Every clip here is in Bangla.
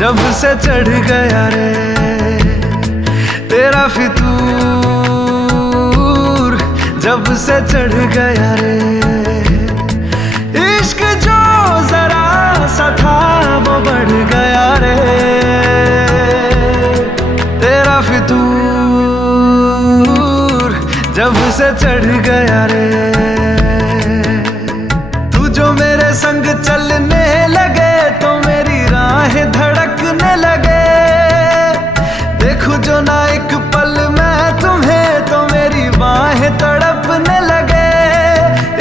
जब से चढ़ गया रे तेरा फितूर, जब से चढ़ गया रे इश्क जो जरा सा था वो बढ़ गया रे तेरा फितूर, जब से चढ़ गया रे। तू जो मेरे संग चलने लगे तो मेरी राहें धड़कने लगे, देखूं जो ना एक पल मैं तुम्हें तो मेरी बाहें तड़पने लगे।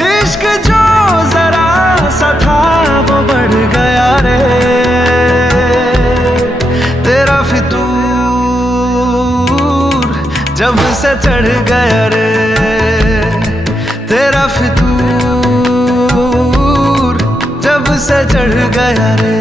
इश्क जो जरा सा था वो बढ़ गया रे तेरा फितूर, जब से चढ़ गया रे तेरा फितूर, जब से चढ़ गया रे।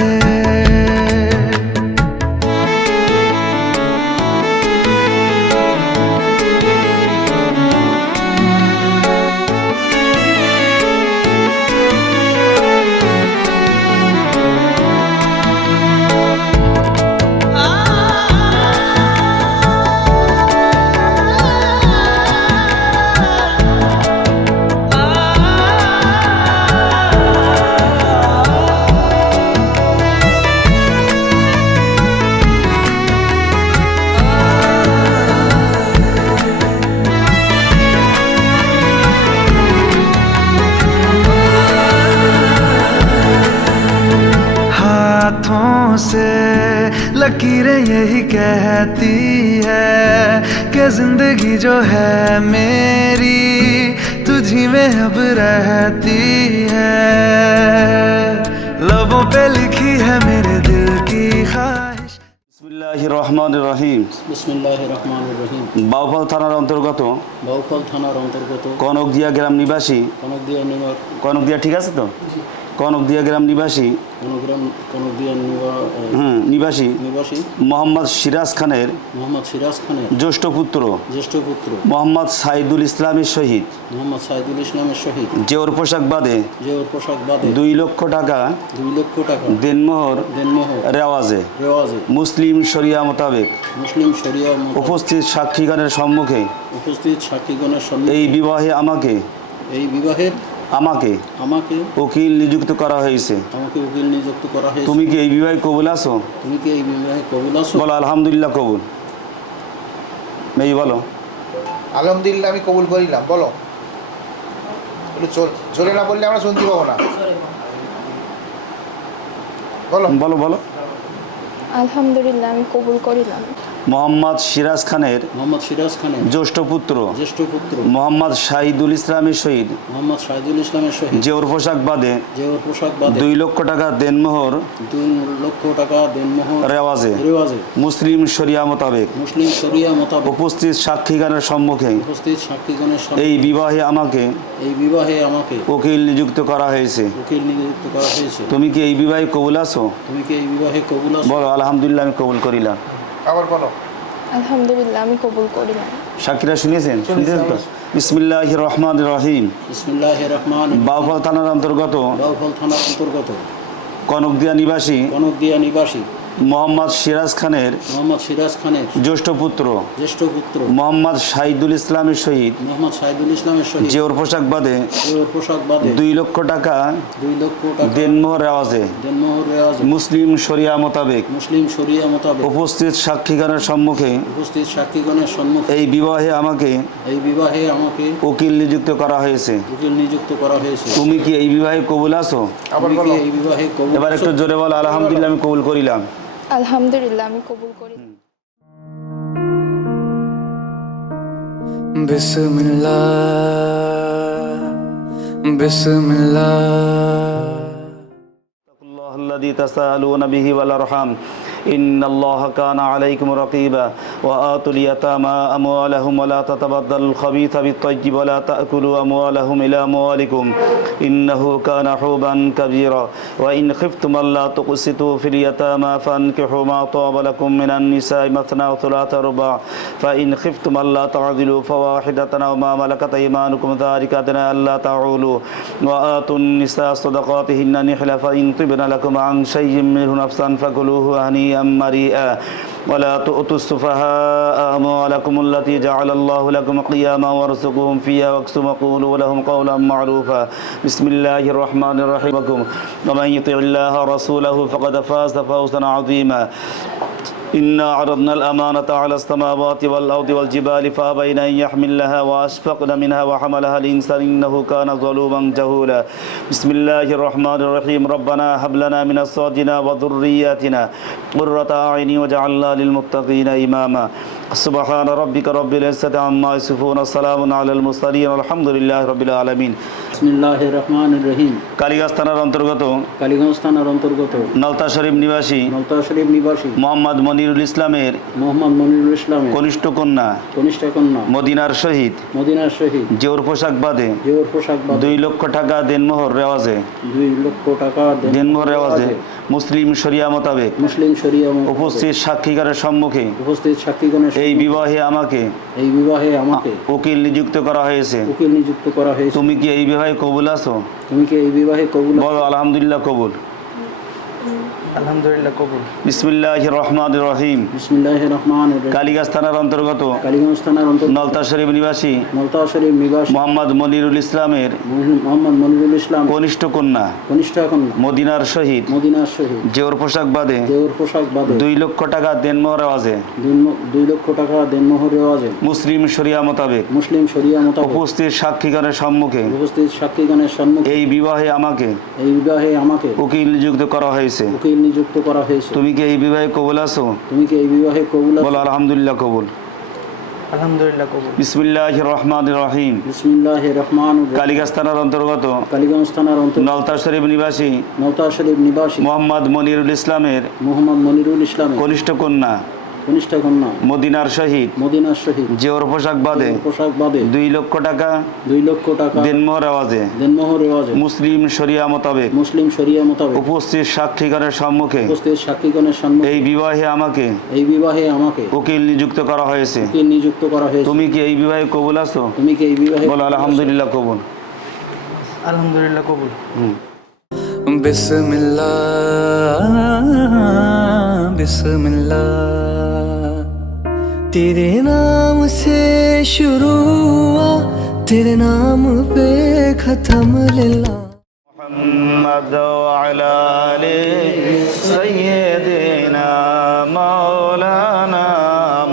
हाथों से लकीरें यही कहती है कि जिंदगी जो है मेरी तुझी में अब रहती है। लबों पे लिखी है मेरे दिल की ख्वाहिश। बिस्मिल्लाहिर्रहमानिर्रहीम। বিসমিল্লাহিররহমানিররহিম। বাউফল থানার অন্তর্গত বাউফল থানার অন্তর্গত কনকদিয়া গ্রাম নিবাসী কনকদিয়া ঠিক আছে তো কনকদিয়া গ্রাম নিবাসী নিবাসী মোহাম্মদ সিরাজ খানের জ্যেষ্ঠ পুত্র মোহাম্মদ সাইদুল ইসলামের সহিত যে ওর পোশাক বাদে 2 লক্ষ টাকা দেনমোহর রেওয়াজে মুসলিম শরিয়া মোতাবেক উপস্থিত সাক্ষীগণের সম্মুখে এই বিবাহে আমাকে উকিল নিযুক্ত করা হয়েছে। তুমি কি এই বিবাহে কবুল আছো? বলো আলহামদুলিল্লাহ কবুল। মেয়ে বলো আলহামদুলিল্লাহ আমি কবুল করিলাম। বলো জোরে না বললে আমরা শুনতে পাবো না। বলো বলো বলো আলহামদুলিল্লাহ আমি কবুল করিলাম। মোহাম্মদ সিরাজ খানের জ্যেষ্ঠ পুত্র মোহাম্মদ সাইদুল ইসলামের সহিত যে ওর পোশাক বাদে 2 লক্ষ টাকা দেনমোহর রেওয়াজে মুসলিম শরিয়া মোতাবেক উপস্থিত সাক্ষীগণের সম্মুখে এই বিবাহে আমাকে উকিল নিযুক্ত করা হয়েছে। তুমি কি এই বিবাহে কবুল আছো? বলো আলহামদুলিল্লাহ আমি কবুল করিলাম। আবার বলো আলহামদুলিল্লাহ আমি কবুল করিলাম। সাক্ষীরা শুনেছেন তো? বিসমিল্লাহিররহমানিররহিম। বাউফল থানার অন্তর্গত কনকদিয়া নিবাসী মোহাম্মদ সিরাজ খানের জ্যেষ্ঠ পুত্র মোহাম্মদ সাইদুল ইসলামের সহিত যে ওর পোশাক বাদে 2 লক্ষ টাকা দেনমোহর রেওয়াজে মুসলিম শরিয়া মোতাবেক উপস্থিত সাক্ষীগণের সম্মুখে এই বিবাহে আমাকে উকিল নিযুক্ত করা হয়েছে। তুমি কি এই বিবাহে কবুল আছো? এবার একটু জোরে বলো আলহামদুলিল্লাহ আমি কবুল করিলাম। আলহামদুলিল্লাহ আমি কবুল করিলাম। বিসমিল্লাহ বিসমিল্লাহ الذي تساءلون به والأرحام إن الله كان عليكم رقيبا وآتوا اليتامى أموالهم ولا تتبدلوا الخبيث بالطيب ولا تأكلوا أموالهم إلى أموالكم إنه كان حوبا كبيرا وإن خفتم ألا تقسطوا في اليتامى فانكحوا ما طاب لكم من النساء مثنى وثلاث ورباع فإن خفتم ألا تعدلوا فواحدة أو ما ملكت أيمانكم ذلك أدنى ألا تعولوا وآتوا النساء صدقاتهن نحلة فإن طبن لكم عن شيء منه نفسا فكلوه هنيئا هنيئا مريئا ولا تؤتوا السفهاء أموالكم التي جعل الله لكم قياما وارزقوهم فيها واكسوا وقولوا لهم قولا معروفا بسم الله الرحمن الرحيم ومن يطع الله ورسوله فقد فاز فوزا عظيما إنا عرضنا الأمانة على السماوات والأرض والجبال فأبين أن يحملنها وأشفقن منها وحملها الإنسان إنه كان ظلوما جهولا بسم الله الرحمن الرحيم ربنا هب لنا من أزواجنا وذرياتنا قرة أعين واجعلنا للمتقين إماما سبحان ربك رب العزة عما يصفون السلام على المرسلين والحمد لله رب العالمين বিসমিল্লাহ রহমান রহিম। কালীগঞ্জ থানার অন্তর্গত কালীগঞ্জ থানার অন্তর্গত নলতা শরীফ নিবাসী নলতা শরীফ নিবাসী মোহাম্মদ মনিরুল ইসলামের মোহাম্মদ মনিরুল ইসলামের কনিষ্ঠ কন্যা কনিষ্ঠ কন্যা মদিনার শহীদ মদিনার শহীদ জোর পোশাক বাদে জোর পোশাক বাদে 2 লক্ষ টাকা দেনমোহর রেওয়াজে 2 লক্ষ টাকা দেনমোহর রেওয়াজে মুসলিম শরিয়া মোতাবেক মুসলিম শরিয়া মোতাবেক উপস্থিত সাক্ষীকারের সম্মুখে উপস্থিত সাক্ষীগণের এই বিবাহে আমাকে আমাকে উকিল নিযুক্ত করা হয়েছে। উকিল নিযুক্ত করা হয়েছে। তুমি কি এই বিবাহে কবুল আছো? তুমি কি এই বিবাহে কবুল? বলো আলহামদুলিল্লাহ কবুল। আলহামদুলিল্লাহ কবুল। বিসমিল্লাহির রহমানির রহিম। বিসমিল্লাহির রহমানির রহিম। কালীগঞ্জ থানার অন্তর্গত কালীগঞ্জ থানার অন্তর্গত নলতা শরীফ নিবাসী নলতা শরীফ নিবাসী মোহাম্মদ মনিরুল ইসলামের মোহাম্মদ মনিরুল ইসলাম কনিষ্ঠ কন্যা কন্যা মদিনার শহীদ মদিনার শহীদ জোর পোশাক বাদে 2 লক্ষ টাকা দেনমোহর রেওয়াজে 2 লক্ষ টাকা দেনমোহর রেওয়াজে মুসলিম শরিয়া মোতাবেক উপস্থিত সাক্ষীগণের সম্মুখে এই বিবাহে আমাকে উকিল নিযুক্ত করা হয়েছে। তুমি কি এই বিবাহে কবুল আছো? বলো আলহামদুলিল্লাহ কবুল। আলহামদুলিল্লাহ কবুল। বিসমিল্লাহির রহমানির রহিম। কালীগঞ্জ থানার অন্তর্গত নলতা শরীফ নিবাসী মোহাম্মদ মনিরুল ইসলামের কনিষ্ঠ কন্যা মদিনার শহীদ জোর পোশাক বাদে 2 লক্ষ টাকা দেনমোহর রেওয়াজে মুসলিম শরিয়া মোতাবেক উপস্থিত সাক্ষীগণের সম্মুখে এই বিবাহে আমাকে উকিল নিযুক্ত করা হয়েছে। তুমি কি এই বিবাহে কবুল আছো? বলো আলহামদুলিল্লাহ কবুল। আলহামদুলিল্লাহ কবুল। बिस्मिल्लाह बिस्मिल्लाह तेरे नाम से शुरू हुआ तेरे नाम पे खत्म लिल्लाह मुहम्मद वाला आले सय्यिदना मौलाना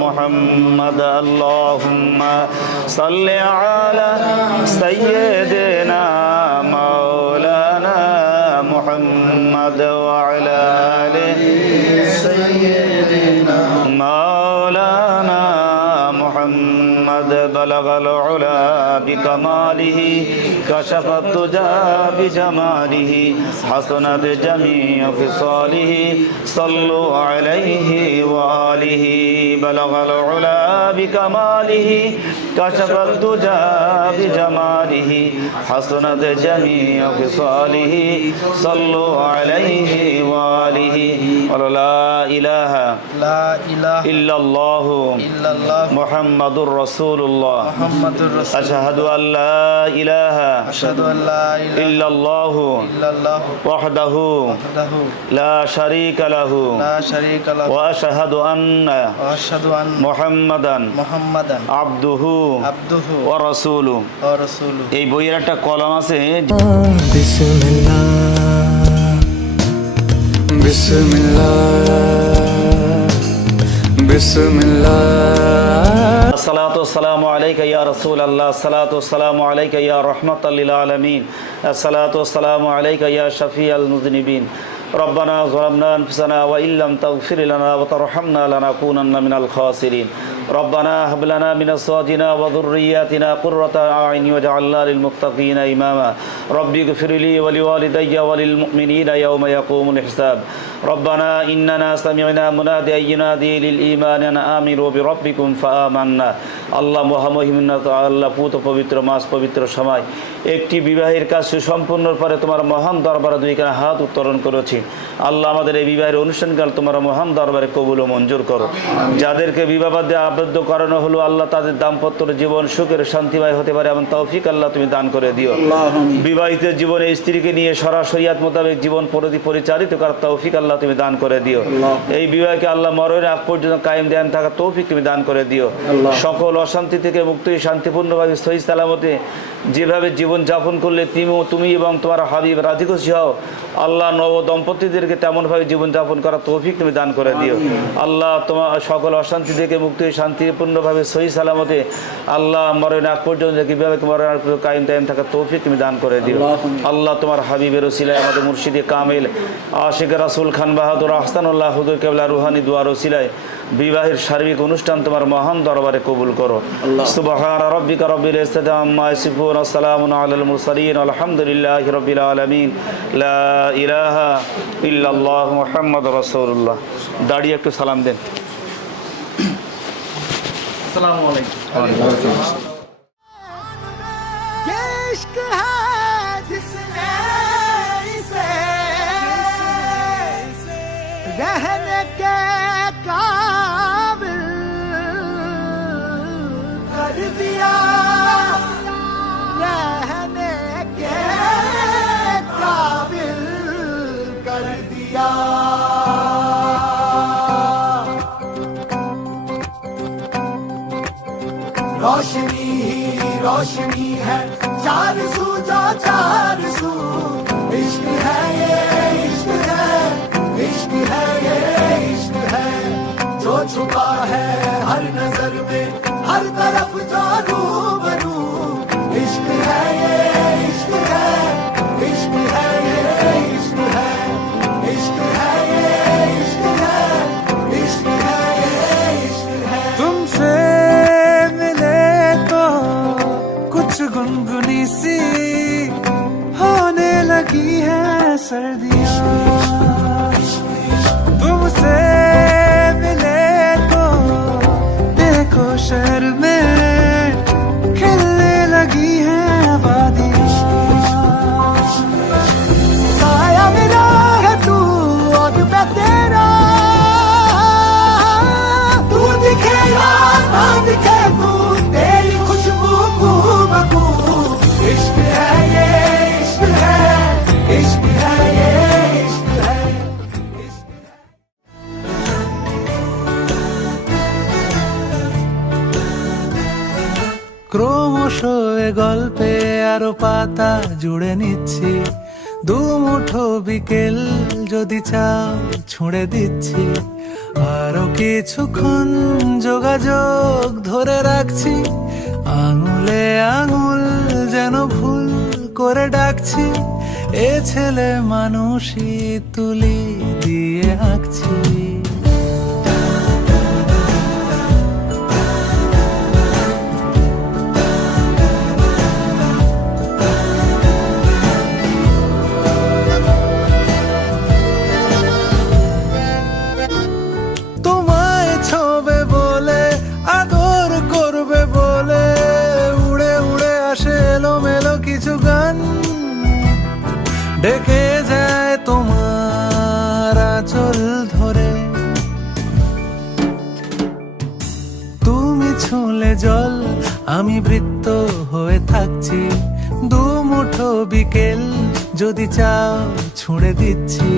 मुहम्मद अल्लाहुम्मा सल्लि अला सय्यिदना मौलाना मुहम्मद वाला आले सय्यिदना मौलाना मुहम्मद बलगल उला बिकमालिह कशफत तुजा बिजमालिह हसनत जमीअ फिसालिह सल्लु अलैहि व आलिहि बलगल उला बिकमालिह कशफत तुजा बिजमालिह हसनत जमीअ फिसालिह सल्लु अलैहि व आलिहि ला इलाहा इल्लल्लाह मुहम्मदुर रसूलुल्लाह अशहदु अल्ला इलाहा इल्लल्लाहु वहदहु ला शरीका लहु व अशहदु अन्ना मुहम्मदान अब्दुहु व रसूलुहु। এই বইয়ের একটা কলম আছে। बिस्मिल्लाह बिस्मिल्लाह बिस्मिल्लाह अस्सलातु वस्सलामु अलैका या रसूल अल्लाह अस्सलातु वस्सलामु अलैका या रहमतल लिल आलमीन अस्सलातु वस्सलामु अलैका या शफीअल मुज़निबीन रब्बना ज़लमना अनफुसना व इल्लम तगफिर लना व तरहमना लनकूनन्ना मिनल खासिरीन रब्बना हब लना मिन अज़वाजिना व ज़ुर्रिय्यातिना क़ुर्रता अ'युन वज'अलना लिल मुत्तक़ीना इमामा रब्बिग़फिर ली व लिवालिदैया व लिल मुअ्मिनीना यौमा यक़ूमुल हिसाब रब्बना इन्नना समि'ना मुनादियन युनादी लिल ईमान अन आमिनू बिरब्बिकुम फआमन्ना। আল্লাহ মহামহিমান্বিত আল্লাহ পুত পবিত্র মাস পবিত্র সময় একটি বিবাহের কাজ সুসম্পন্নর পরে তোমার মহান দরবারে দুইখানা হাত উত্তোলন করেছি। আল্লাহ আমাদের এই বিবাহের অনুষ্ঠানকাল তোমার মহান দরবারে কবুল ও মঞ্জুর করো। যাদেরকে বিবাহ আবদ্ধ করানো হলো আল্লাহ তাদের দাম্পত্য জীবন সুখের শান্তিময় হতে পারে এমন তৌফিক আল্লাহ তুমি দান করে দিও। বিবাহিত জীবনে স্ত্রীকে নিয়ে শরিয়ত মোতাবেক জীবন পরিচালিত করার তৌফিক আল্লাহ তুমি দান করে দিও। এই বিবাহকে আল্লাহ মরণের আগ পর্যন্ত কায়েম দেন থাকার তৌফিক তুমি দান করে দিও। সকল অশান্তি থেকে মুক্ত শান্তিপূর্ণভাবে সহি সালামতে যেভাবে জীবন যাপন করলে তুমি এবং তোমার হাবিব রাজি খুশি হও আল্লাহ নব দম্পতিদেরকে তেমনভাবে জীবন যাপন করার তৌফিক তুমি দান করে দিও। আল্লাহ তোমার সকল অশান্তি থেকে মুক্ত শান্তিপূর্ণভাবে সহি সালামতে আল্লাহ মরণের আগ পর্যন্ত কীভাবে মরণের আগ পর্যন্ত কায়েম থাকার তৌফিক তুমি দান করে দিও। আল্লাহ তোমার হাবিবের ওসিলায় আমাদের মুর্শিদে কামিল আশিক রাসূল খান বাহাদুর আহসানুল্লাহ হুজুর কেবলা রুহানি দুয়ার ওসিলায় বিবাহের সার্বিক অনুষ্ঠান তোমার মহান দরবারে কবুল করো। সুবহানা রাব্বিকা রাব্বিল ইজ্জাতি আম্মা ইয়াসিফুন ওয়া সালামুন আলাল মুরসালিন আলহামদুলিল্লাহি রাব্বিল আলামিন লা ইলাহা ইল্লাল্লাহু মুহাম্মাদুর রাসূলুল্লাহ। দাঁড়িয়ে একটু সালাম দেন। আসসালামু আলাইকুম। ये इश्क है जिसने इसे रहने के काबिल कर दिया, रहने के काबिल कर दिया। रोशनी ही रोशनी है चार सू जो चार सू, इश्क है ये इश्क है, इश्क है ये इश्क है, जो छुपा है हर नजर में हर तरफ जो रूबरू, इश्क है ये इश्क है, इश्क है ये इश्क है, इश्क है ये इश्क है, इश्क है ये इश्क है। तुमसे गुनगुनी सी होने लगी है सर्दियाँ, तुमसे मिले तो देखो शहर में खिलने लगी है वादियाँ। साया मेरा है तू और मैं तेरा, तू दिखे या ना दिखे तू तेरी खुशबू इश्क है ये इश्क है, इश्क है ये इश्क है। ক্রমশই গল্পে আরো পাতা জুড়ে নিচ্ছি, দু মুঠো বিকেল যদি চাও ছুঁড়ে দিচ্ছি, আরো কিছুক্ষণ যোগাযোগ ধরে রাখছি, আঙুলে আঙুল যেন ভুল করে ডাকছি, এ ছেলে মানুষই তুলি দিয়ে আঁকছি। তোমায় ছোবে বলে আদর করবে বলে উড়ে উড়ে আসে এলোমেলো কিছু গান, ডেকে যায় তোমার আঁচল ধরে, তুমি ছুঁলে জল আমি বৃত্ত হয়ে থাকছি, দু মুঠো বিকেল যদি চাও ছুঁড়ে দিচ্ছি।